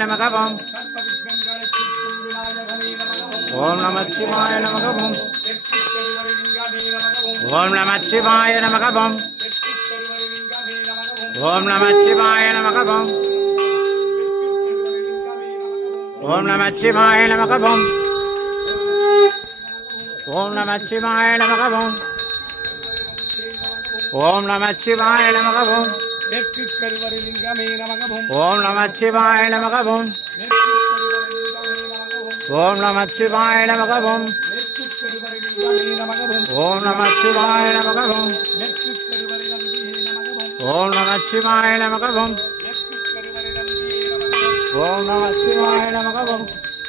நமக ஓம் நமச்சிவாய நமக ஓம் நமச்சிவாய நமக ஓம் நமச்சிவாய நமக ஓம் நமச்சிவாய நமக ஓம் நமச்சிவாய நமக ஓம் நமச்சிவாய நமக ஓம் நமச்சிவாய நமக ஓம் நமச்சிவாய நமக ஓம் நமச்சிவாய நமக ஓம் நமச்சிவாய நமக ஓம் நமச்சிவாய நமக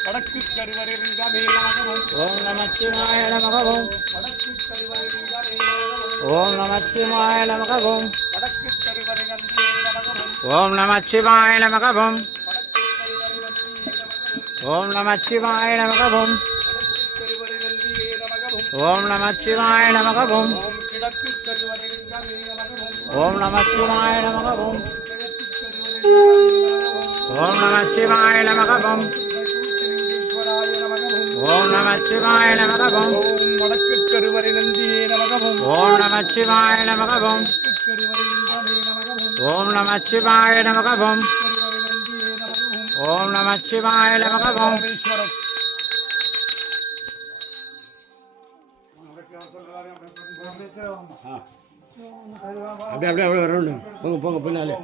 வடக்கு கருவறைலிங்கமே நமக ஓம் நமச்சிவாய நமக ஓம் நமச்சிவாய நமக வடக்கு கருவறைலிங்கமே நமக ஓம் நமச்சிவாய நமக ஓம் நமச்சிவாய நமக ஓம் நமச்சிவாய நமக ஓம் கிழக்கு கருவறைலிங்கமே நமக ஓம் நமச்சிவாய நமக ஓம் நமச்சிவாய நமக லிங்கேஸ்வராய நமக ஓம் நமச்சிவாய நமக ஓம் வடக்கு கருவறைலிங்கமே நமக ஓம் நமச்சிவாய நமக கருவறைலிங்கமே நமக ஓம் நமச்சிவாய நமக கருவறைலிங்கமே நமக ஓம் நமச்சிவாய நமக பரமேஸ்வரன் அப்படியே அப்படியே வரணும் போங்க போங்க பின்னாலே